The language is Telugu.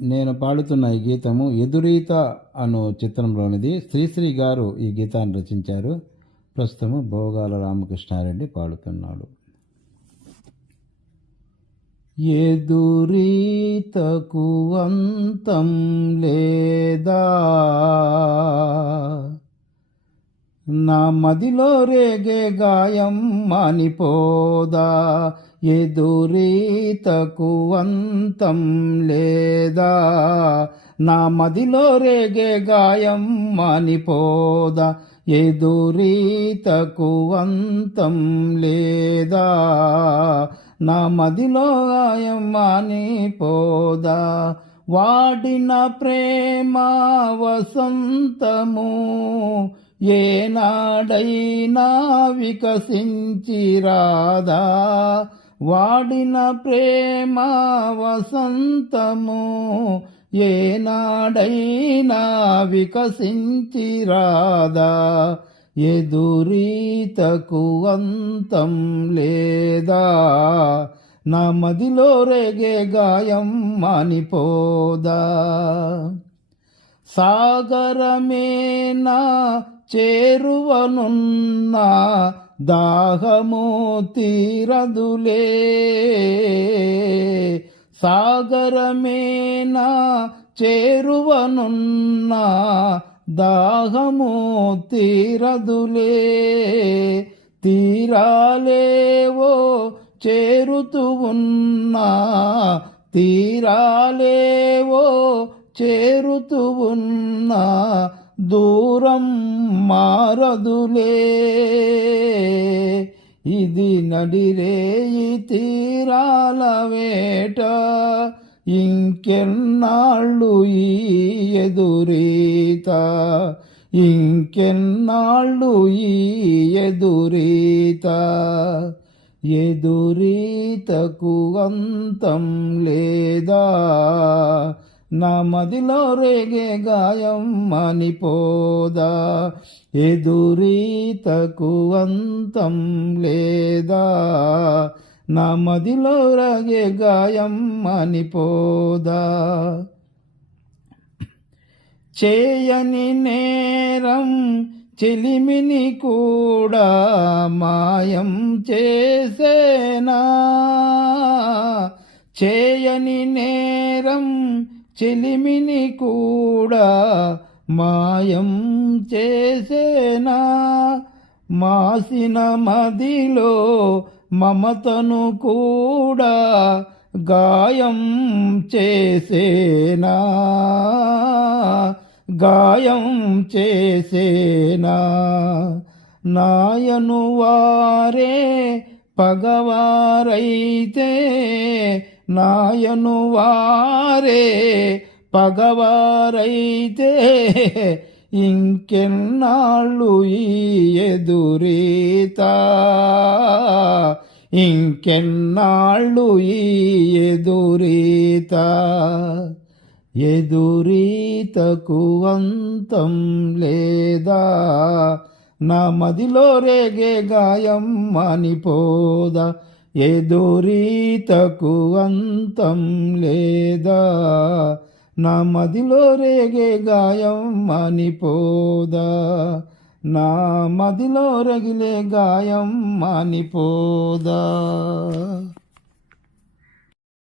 నేను పాడుతున్న ఈ గీతము ఎదురీత అను చిత్రంలోనిది. శ్రీశ్రీ గారు ఈ గీతాన్ని రచించారు. ప్రస్తుతము భోగాల రామకృష్ణారెడ్డి పాడుతున్నాడు. ఎదురీతకు అంతం లేదా? నా మదిలో రేగే గాయం మానిపోదా? ఎదురీతకు అంతం లేదా? నా మదిలో రేగే గాయం మానిపోదా? ఎదురీతకు అంతం లేదా? నా మదిలో గాయం మానిపోదా? వాడిన ప్రేమ వసంతము ఏనాడైనా వికసించి రాదా వాడిన ప్రేమ వసంతము ఏనాడైనా వికసించి రాదా ఎదురీతకు అంతం లేదా? నా మదిలో రేగే గాయం మానిపోదా? సాగరమేనా చేరువనున్నా దాహము తీరదులే. సాగరమేనా చేరువనున్నా దాహము తీరదులే. తీరాలేవో చేరుతూ ఉన్నా తీరాలేవో చేరుతూ ఉన్నా దూరం మారదులే. ఇది నడిరేయి తీరాల వేట. ఇంకెన్నాళ్ళు ఈ ఎదురీత. ఇంకెన్నాళ్ళు ఈ ఎదురీత. ఎదురీతకు అంతం లేదా? నా మదిలో రేగే గాయం మనిపోదా ఎదురీతకు అంతం లేదా? నా మదిలో రగే గాయం మనిపోదా చేయని నేరం చెలిమిని కూడా మాయం చేసేనా? చేయని నేరం చెలిమిని కూడా మాయం చేసేనా? మాసిన మదిలో మమతను కూడా గాయం చేసేనా? గాయం చేసేనా? నాయను వారే పగవారైతే నాయను వారే పగవారైతే ఇంకెన్నాళ్ళు ఈ ఎదురీత? ఇంకెన్నాళ్ళు ఈ ఎదురీత? ఎదురీతకు అంతం లేదా? నా మదిలో రేగే గాయం అనిపోదా ఎదురీతకు అంతం లేదా? నా మదిలో రేగే గాయం మానిపోదా నా మదిలో రగిలే గాయం మానిపోదా